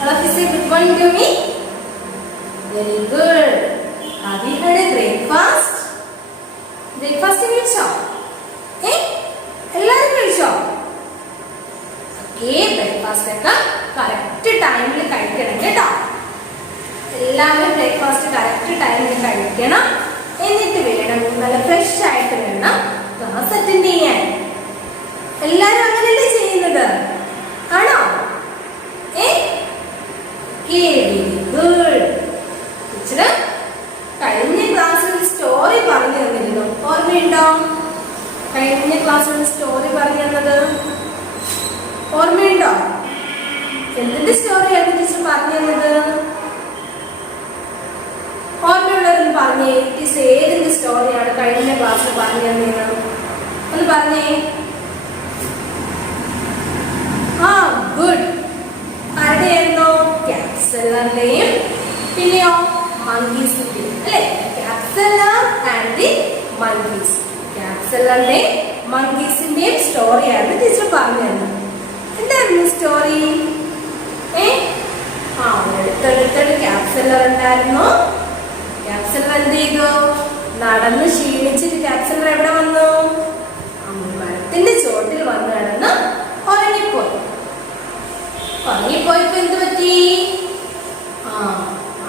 All of you say good morning to me. Very good. Have you had a breakfast? Breakfast കഴിച്ചോ? എല്ലാരും കഴിച്ചോ? Okay, breakfast ഒക്കെ correct ടൈമിൽ കഴിക്കണം കേട്ടോ. എല്ലാവരും ബ്രേക്ക്ഫാസ്റ്റ് കറക്റ്റ് ടൈമിൽ കഴിക്കണം. എന്നിട്ട് വേണം നല്ല ഫ്രഷ് ആയിട്ട് വേണം ക്ലാസ് അറ്റൻഡ് ചെയ്യാൻ. എല്ലാരും അങ്ങനെയല്ലേ ചെയ്യുന്നത്? ആണോ? Very good. ടീച്ചർ കഴിഞ്ഞ ക്ലാസ്സിൽ ഒരു സ്റ്റോറി പറഞ്ഞു തന്നിരുന്നു, ഓർമ്മയുണ്ടോ? കഴിഞ്ഞ ക്ലാസ്സിൽ ഒരു സ്റ്റോറി പറഞ്ഞു തന്നത് ഓർമ്മയുണ്ടോ? എന്തിന്റെ സ്റ്റോറിയാണ് ടീച്ചർ പറഞ്ഞു തന്നത്? ഓർമ്മയുള്ളവരൊന്ന് പറഞ്ഞേ. ടീച്ചർ ഏതിന്റെ സ്റ്റോറിയാണ് കഴിഞ്ഞ ക്ലാസ്സിൽ പറഞ്ഞു തന്നത്? ഒന്ന് പറഞ്ഞേ. ഗുഡ്. ആരുടെയായിരുന്നു? ക്യാപ്സലറിന്റെയും പിന്നെയോ മങ്കീസിന്റെയും അല്ലെ? ക്യാപ്സലർ ആൻഡ് ദി മങ്കീസ്. ക്യാപ്സലറിന്റെയും മങ്കീസിന്റെയും സ്റ്റോറിയാണ് ടീച്ചർ പറഞ്ഞു തന്നത്. എന്തായിരുന്നു സ്റ്റോറി? അടുത്തടുത്തൊരു ക്യാപ്സലർ ഉണ്ടായിരുന്നു. ക്യാപ്സലർ എന്ത് ചെയ്തു? നടന്ന് ക്ഷീണിച്ചിട്ട് ക്യാപ്സലർ എവിടെ വന്നു? മരത്തിന്റെ ചോട്ടിൽ വന്ന് കിടന്ന് ഉറങ്ങിപ്പോയി. ഉറങ്ങിപ്പോയപ്പോ എന്ത് പറ്റി?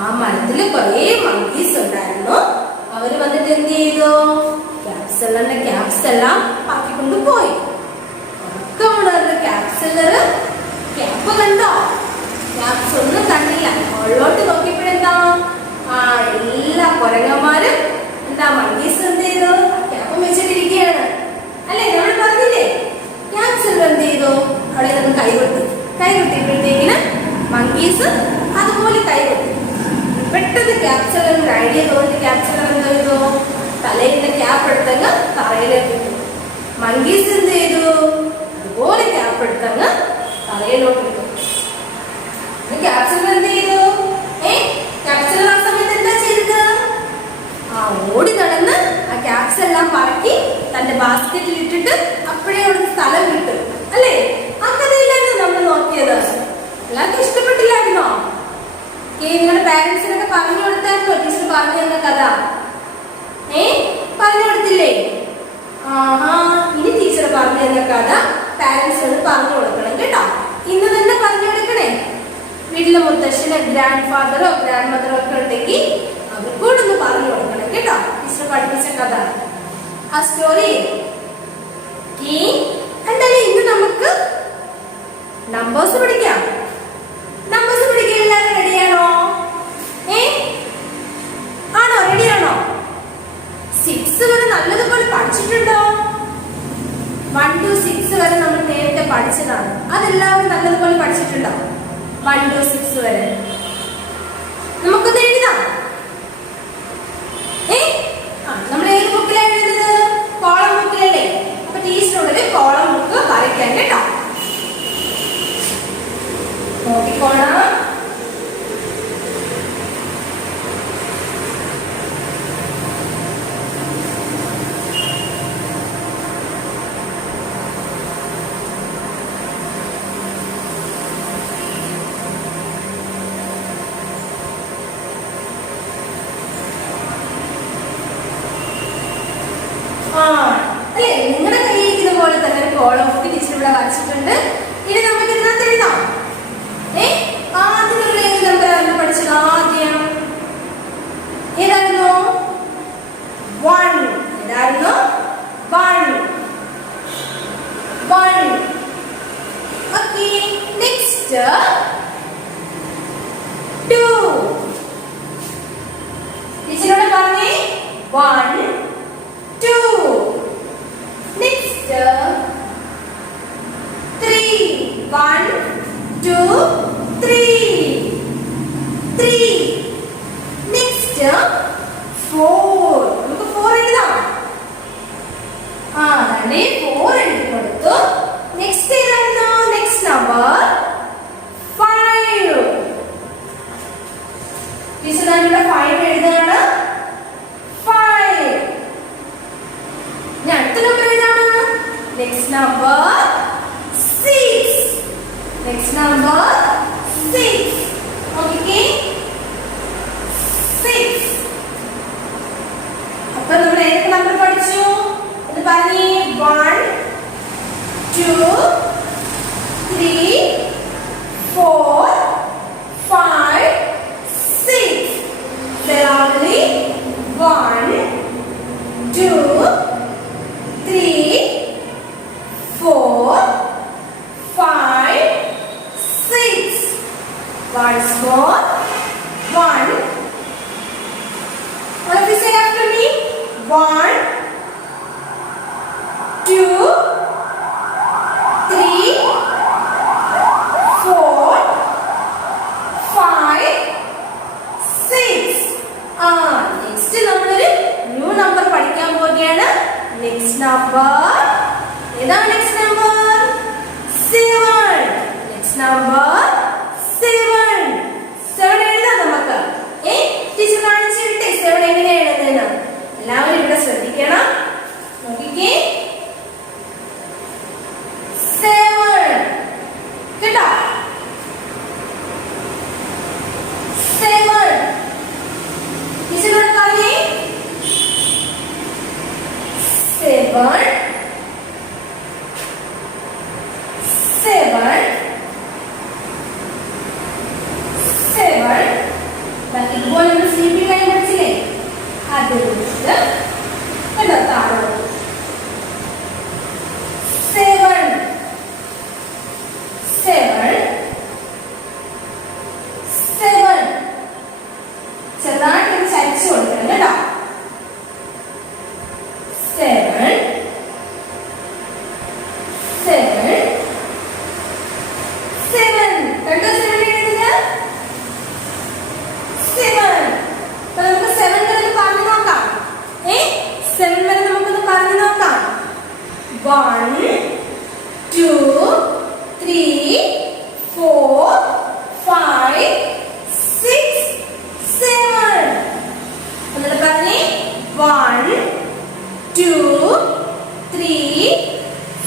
ആ മരത്തില് കുറെ മങ്കീസ് ഉണ്ടായിരുന്നു. അവര് വന്നിട്ട് എന്ത് ചെയ്തു? ക്യാപ്സലറിന്റെ ക്യാപ്സ് എല്ലാം പാക്കിക്കൊണ്ട് പോയി. ഉറക്കമുണർന്ന ക്യാപ്സലർ ക്യാപ്പ് കണ്ടോ? ക്യാപ്സ് ഒന്നും കണ്ടില്ല. മുകളിലോട്ട് നോക്കിയപ്പോഴെന്താ? എല്ലാ കുരങ്ങന്മാരും എന്താ മങ്കീസ് എന്ത് ചെയ്തു? ക്യാപ്പ് വെച്ചിട്ടിരിക്കുകയാണ് അല്ലെ? നമ്മൾ പറഞ്ഞില്ലേ? ക്യാപ്സലർ എന്ത് ചെയ്തു? അവിടെ നിന്ന് കൈകൊട്ടിയപ്പോഴത്തേക്കിന് മങ്കീസ് അതുപോലെ കൈകൊട്ടി. പെട്ടെന്ന് ക്യാപ്സലറിന് ഐഡിയ തോന്നി. ക്യാപ്സലർ എന്ത് ചെയ്തു? തലയിലെ ക്യാപ്പ് എടുത്തങ്ങ് തറയിലേക്ക് ഇട്ടു. മങ്കീസ് എന്ത് ചെയ്തു? അതുപോലെ ക്യാപ്പ് എടുത്തങ്ങ് തലയിലോട്ട് ഇട്ടു. ക്യാപ്സലർ എന്ത് ചെയ്തു? ക്യാപ്സലർ ആ സമയത്ത് എന്താ ചെയ്തത്? ഓടി നടന്ന് ആ ക്യാപ്സ് എല്ലാം പറക്കി തന്റെ ബാസ്കറ്റിൽ ഇട്ടിട്ട് അപ്പോഴേ അവിടെ സ്ഥലം കിട്ടും അല്ലേ? ആ കഥയിലായിരുന്നു നമ്മൾ നോക്കിയത്. എല്ലാവർക്കും ഇഷ്ടപ്പെട്ടില്ലായിരുന്നോ? നിങ്ങളുടെ പാരന്റ്സിനൊക്കെ പറഞ്ഞു കൊടുത്തായിരുന്നോ ടീച്ചർ പറഞ്ഞു തന്ന കഥ? പറഞ്ഞു കൊടുത്തില്ലേ? ഇനി ടീച്ചർ പറഞ്ഞു തന്ന കഥ പാരന്റ്സിനോട് പറഞ്ഞു കൊടുക്കണം കേട്ടോ. ഇന്ന് തന്നെ പറഞ്ഞു കൊടുക്കണേ. വീട്ടിലെ മുത്തശ്ശന് ഗ്രാൻഡ് ഫാദറോ ഗ്രാൻഡ് മദറോ ഒക്കെ ഉണ്ടെങ്കിൽ അവർക്കൂടൊന്ന് പറഞ്ഞു കൊടുക്കണം കേട്ടോ. ടീച്ചർ പഠിപ്പിച്ച കഥ ആ സ്റ്റോറി. എന്തായാലും ഇന്ന് നമുക്ക് നമ്പേഴ്സ് പഠിക്കാം. നമ്പേഴ്സ് പഠിക്കാൻ എല്ലാവരും റെഡിയാണോ? ആണോ? റെഡിയാണോ? 6 വരെ നല്ലതുപോലെ പഠിച്ചിട്ടുണ്ടോ? 1 to 6 വരെ നമ്മൾ നേരത്തെ പഠിച്ചതാണ്. അതെല്ലാവരും നല്ലതുപോലെ പഠിച്ചിട്ടുണ്ടോ? 1 to 6 വരെ നമുക്കൊന്ന് എഴുതാം. നമ്മൾ ഏത് ബുക്കിലാണ് എഴുതുന്നത്? കോളം ബുക്കിലല്ലേ? അപ്പൊ ടീച്ചറോട് കോളം ബുക്ക് വരയ്ക്കാൻ കേട്ടോ. നോക്കിക്കോണം. അല്ലേ? നിങ്ങളുടെ കയ്യിരിക്കുന്ന പോലെ തന്നെ ഒരു കോളം ബുക്ക് ടീച്ചർ ഇവിടെ വരച്ചിട്ടുണ്ട്. ഇനി നമുക്ക് ഇതിനകത്ത് എഴുതാം. ആദ്യം നമ്മൾ ഏത് നമ്പറായിരുന്നു പഠിച്ചത്? ആദ്യം ഏതായിരുന്നു? 1. ഏതായിരുന്നു? 1. ഓക്കേ. നെക്സ്റ്റ് 2. ടീച്ചറോട് പറഞ്ഞേ 1 2. Next 3. 1 2 3. Next 4. നമുക്ക് 4 എഴുതാം. അതെ 4 എഴുതി കൊടുത്തു. നെക്സ്റ്റ് ഏതായിരുന്നു? Next number 5. ടീച്ചർ ഇവിടെ 5 എഴുതുകയാണ്. 5. അടുത്ത നമ്പർ ഏതാണ്? Next number 6. Next number 6. Once more. 1. All of you say after me. 1, 2, 3, 4, 5, 6. Next നമ്മളൊരു ന്യൂ നമ്പർ പഠിക്കാൻ പോവുകയാണ്. നെക്സ്റ്റ് നമ്പർ ഏതാണ്? Next number 7. Next number 7. 7 എഴുതാം നമുക്ക്. ടീച്ചർ കാണിച്ചിട്ടേ 7 എങ്ങനെയാണ് എഴുതുന്നത്. എല്ലാവരും ഇവിടെ ശ്രദ്ധിക്കണം. നോക്കിക്കേ. 7 കേട്ടോ. 7 ടീച്ചർ പറഞ്ഞേ. 7 ഇതുപോലെ നമ്മൾ സ്ലീപ്പിംഗ് ലൈൻ പഠിച്ചില്ലേ? അത് കണ്ടോ താഴെ 7 ചെറുതായിട്ട് ചരിച്ചു കൊടുക്കണം കേട്ടോ. 7 കണ്ടോ? 7 എഴുതുന്നത് 7. അപ്പൊ നമുക്ക് 7 വരെ പറഞ്ഞു നോക്കാം. 7 വരെ നമുക്കൊന്ന് പറഞ്ഞു നോക്കാം. 1, 2, 3, 4, 5, 6, 7. എന്നിട്ട് പറഞ്ഞേ. 1, 2, 3,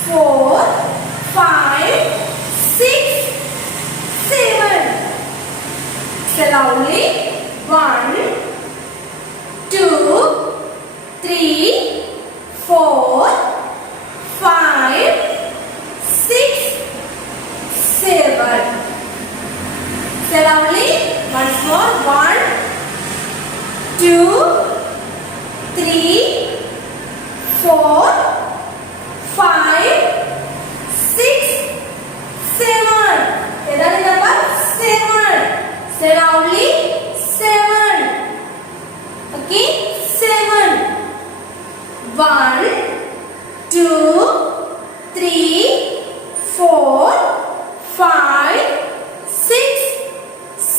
4, 5, 6, 7. Slowly. 1, 2, 3, 4, 5, 6, 7. Slowly. Once more. 1, 2, 3, 4, 5, 6, 7. ഏതാണ് number? 7. Say loudly. 7. Okay. 7. 1, 2, 3, 4, 5, 6,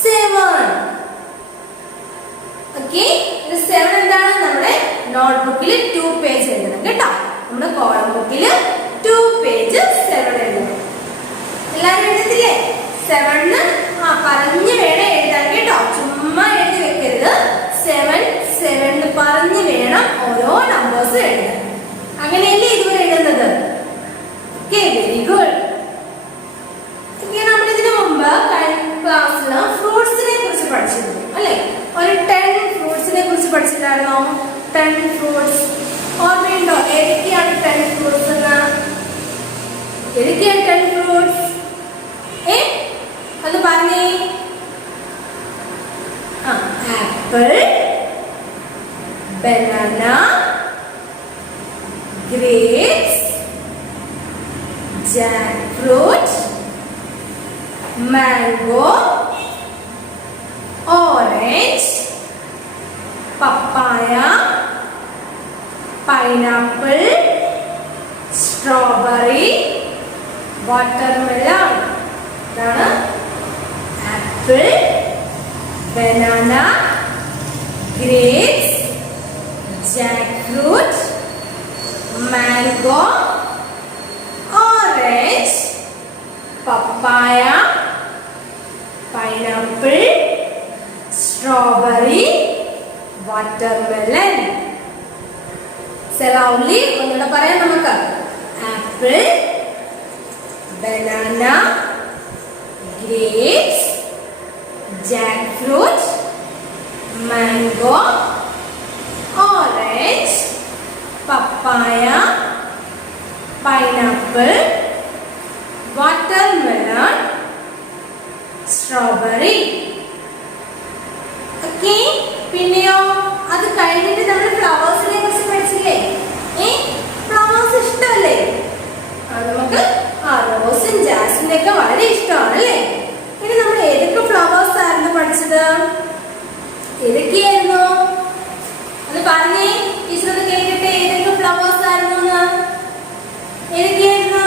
7. Okay. ഇത് 7 എന്താണ്? നമ്മുടെ നോട്ട്ബുക്കിൽ 2 പേജ് എഴുതണം കേട്ടോ. നമ്മുടെ കോളം ബുക്കിൽ 2 പേജ് 7 എഴുതണം. എല്ലാവരും എഴുതത്തില്ലേ? 7 പറഞ്ഞു വേണം എഴുതാൻ കേട്ടോ. ചുമ്മാ എഴുതി വെക്കരുത്. 7 പറഞ്ഞു വേണം ഓരോ നമ്പേഴ്സ് എഴുതാൻ. അങ്ങനെയല്ലേ ഇതുവരെ എഴുതുന്നത്? Okay, very good. നമ്മൾ ഇതിനു മുമ്പ് ക്ലാസ്സിൽ ഫ്രൂട്ട്സിനെ കുറിച്ച് പഠിച്ചിരുന്നു അല്ലേ? ഒരു 10 ഫ്രൂട്ട്സിനെ കുറിച്ച് പഠിച്ചിട്ടായിരുന്നോ? 10 ഫ്രൂട്ട്സ് ഓർമ്മയുണ്ടോ? ഏതൊക്കെയാണ് 10 ഫ്രൂട്ട്സ് എന്ന്? ഏതൊക്കെയാണ് 10 ഫ്രൂട്ട്സ്? അത് പറഞ്ഞേ. Apple, banana, grapes, jackfruit, mango, orange, papaya, pineapple, strawberry, watermelon. ഇതാണ് apple, banana, grapes, jackfruit, mango, orange, papaya, pineapple, strawberry, watermelon. Slowly ഒന്നുകൂടെ പറയാം നമുക്ക്. Apple, banana, grapes, jackfruit, mango, orange, papaya, pineapple, watermelon, strawberry. Okay, പിന്നെയോ അത് കഴിഞ്ഞിട്ട് നമ്മൾ ഫ്ലവേഴ്സിനെ കുറിച്ച് പഠിച്ചില്ലേ? ഫ്ലവേഴ്സ് ഇഷ്ടമല്ലേ? നമുക്ക് റോസും ജാസ്മിനും ഒക്കെ വളരെ ഇഷ്ടമാണ് അല്ലേ? ഇനി നമ്മൾ ഏതൊക്കെ ഫ്ലവേഴ്സ് ആയിരുന്നു പഠിച്ചത്? ഏതൊക്കെയായിരുന്നു അത് പറഞ്ഞേ, ടീച്ചർ ഒന്ന് കേൾക്കട്ടെ. ഏതൊക്കെ ഫ്ലവേഴ്സ് ആയിരുന്നു? ഏതൊക്കെയായിരുന്നു?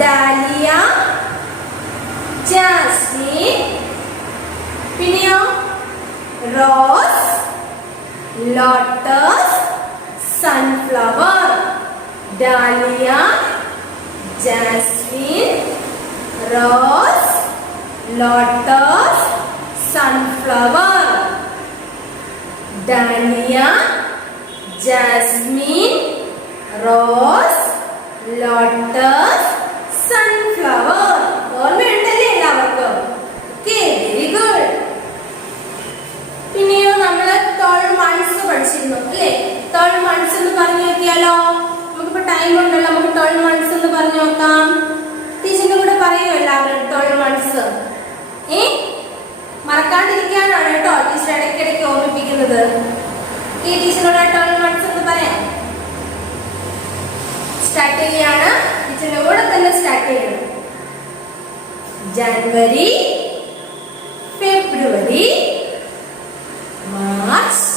ഡാലിയ, ജാസ്മിൻ, പിന്നെയോ rose, lotus, sunflower. Dahlia, jasmine, rose, lotus, sunflower. Dahlia, jasmine, rose, lotus, sunflower. ഓർമ്മയുണ്ടല്ലേ എല്ലാവർക്കും? Okay, very good. പിന്നെയോ നമ്മള് 12 months പഠിച്ചിരുന്നു അല്ലേ? 12 months എന്ന് പറഞ്ഞു നോക്കിയാലോ? നമുക്കിപ്പോ ടൈം ഉണ്ടല്ലോ, നമുക്ക് 12 months എന്ന് പറഞ്ഞു നോക്കാം. ടീച്ചറിന്റെ കൂടെ പറയൂ എല്ലാവരും 12 months. മറക്കാണ്ടിരിക്കാനാണ് കേട്ടോ ടീച്ചർ ഇടയ്ക്കിടയ്ക്ക് ഓർമ്മിപ്പിക്കുന്നത്. ഈ ടീച്ചറിനോട് 12 months എന്ന് പറയാം. സ്റ്റാർട്ട് ചെയ്യാണ്. ടീച്ചറിന്റെ കൂടെ തന്നെ സ്റ്റാർട്ട് ചെയ്യണം. January, February, March,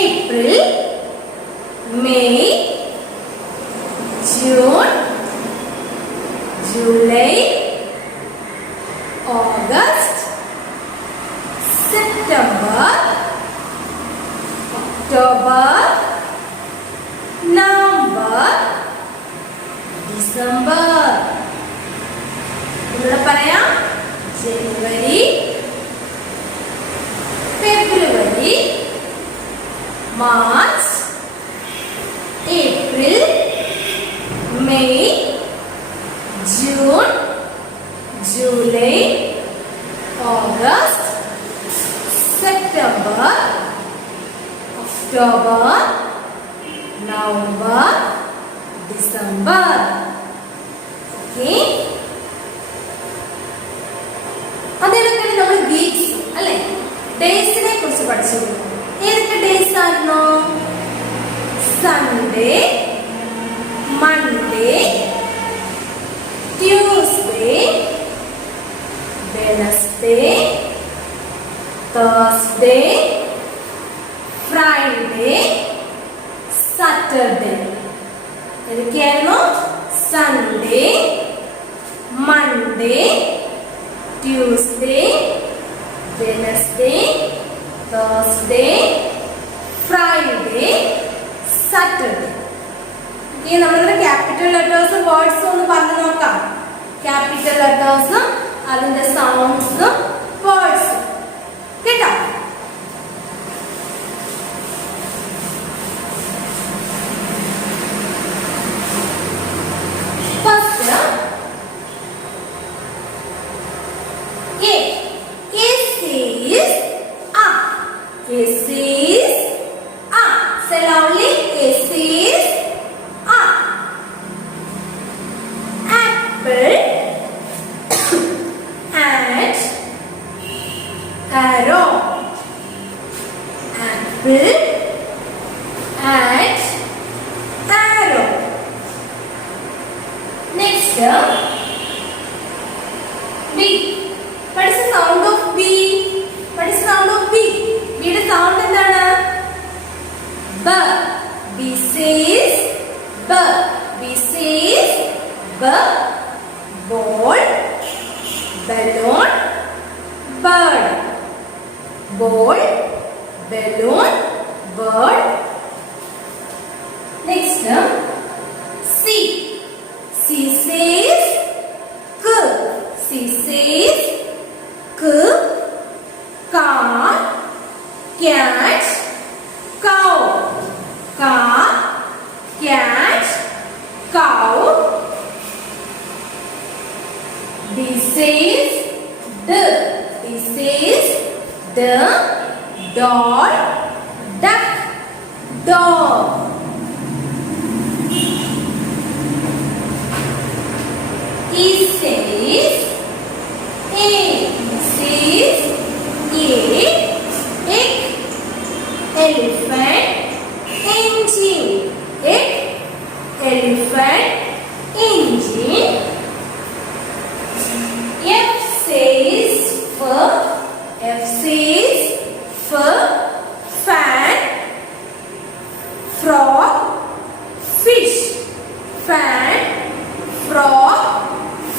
April, May, June, July, August, September, October, November, December. ഇവിടെ പറയാം. January, February, March, April, May, June, July, August, September, October, November, December. Okay, അതേപോലെ നമ്മൾ വീക്സ് അല്ലെ, ഡേയ്സിനെ കുറിച്ച് പഠിച്ചിരുന്നു. ഏതൊക്കെ ഡേയ്സ് ആയിരുന്നു? Sunday, Monday, Tuesday, Wednesday, Thursday, Friday, Saturday. ഏതൊക്കെയായിരുന്നു? Sunday, Monday, Tuesday, Wednesday, Thursday, Friday, Saturday. ഇനി നമ്മളുടെ ക്യാപിറ്റൽ ലെറ്റേഴ്സും വേർഡ്സും ഒന്ന് പറഞ്ഞു നോക്കാം. ക്യാപിറ്റൽ ലെറ്റേഴ്സും അതിന്റെ സൗണ്ട്സും വേർഡ്സും കേട്ടോ. First A. A says A. A says A. Say loudly. A says A. Apple. And arrow. Apple and arrow. Next, B. What is the sound of B? What is the sound of B? B യുടെ sound എന്താണ്? B. B says B. B says B. Ball, balloon, bird. Ball, balloon, bird. Next, C. C says K. C says K. Car, cat, cow. Car, cat, cow. D says D. D says D. Doll, duck, dog. E says A. Says egg, elephant, engine. Egg, elephant, engine. says for. F says for. Fan. Frog. Fish. Fan. Frog.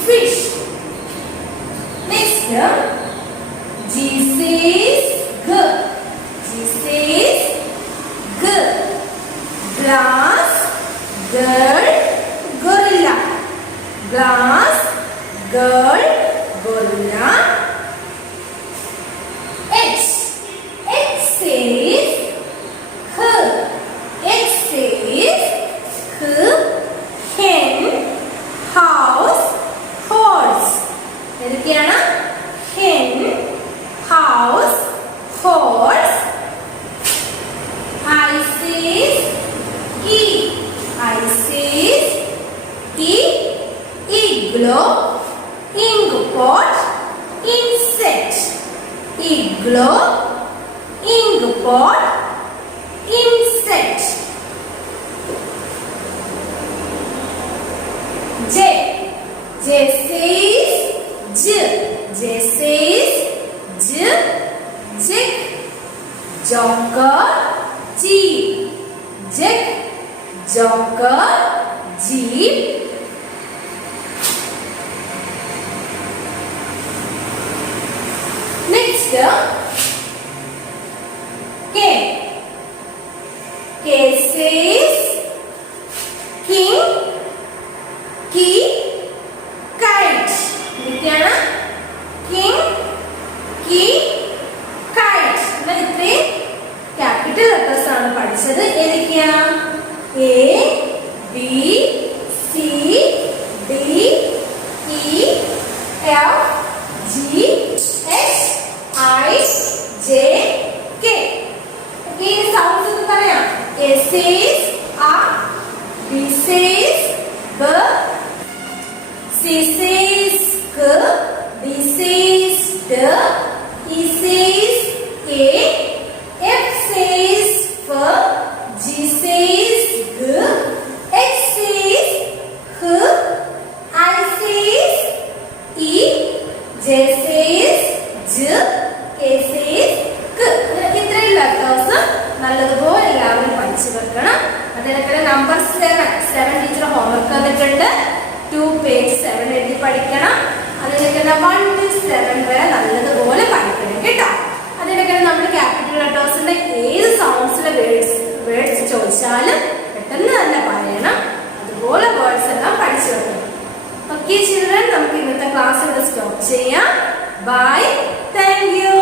Fish. Next, G says G. G says G. Glass. Girl. Gorilla. Glass. Girl. Gorilla. H. H says H. H says H. Hen. House. Horse. ഏതൊക്കെയാണ്? Hen. House. Horse. I says E. I says E. Igloo. Inkpot. Insect. Igloo. Inkpot. Insect. J. J says J. J says J. Jig. Joker. Jeep. Jig. Joker. Jeep. Next, K. K says King. Key. Kite. ഇതൊക്കെയാണ് King, Key, Kite. എന്നാൽ ഇത്രയും capital letters ആണ് പഠിച്ചത്. ഏതൊക്കെയാ? A, B, C, D, E, F, G, H, I, J, K. ഈ sounds ഒന്ന് പറയാം. A says A, B says B, C says K, D says D, E says A, F says F, G says G, H says H, I says E, J says J, K says K. ഇത്രയും letters നല്ലതുപോലെ എല്ലാവരും പഠിച്ചു വെക്കണം. അതിനൊക്കെ number 7 teacher homework തന്നിട്ടുണ്ട്. 2 page 7 എഴുതി പഠിക്കണം. അതിനൊക്കെ 1 to 7 വരെ നല്ലതുപോലെ പഠിക്കണം കേട്ടോ. അതിനൊക്കെ നമ്മൾ ക്യാപിറ്റൽ ലെറ്റേഴ്സിന്റെ ഏത് സൗണ്ട്സിലെ വേർഡ്സ് ചോദിച്ചാലും പെട്ടെന്ന് തന്നെ പറയണം. അതുപോലെ വേർഡ്സ് എല്ലാം പഠിച്ചു വെക്കണം. ഓക്കെ ചിൽഡ്രൻ, നമുക്ക് ഇന്നത്തെ ക്ലാസ് ഇവിടെ സ്റ്റോപ്പ് ചെയ്യാം. ബൈ. Thank you.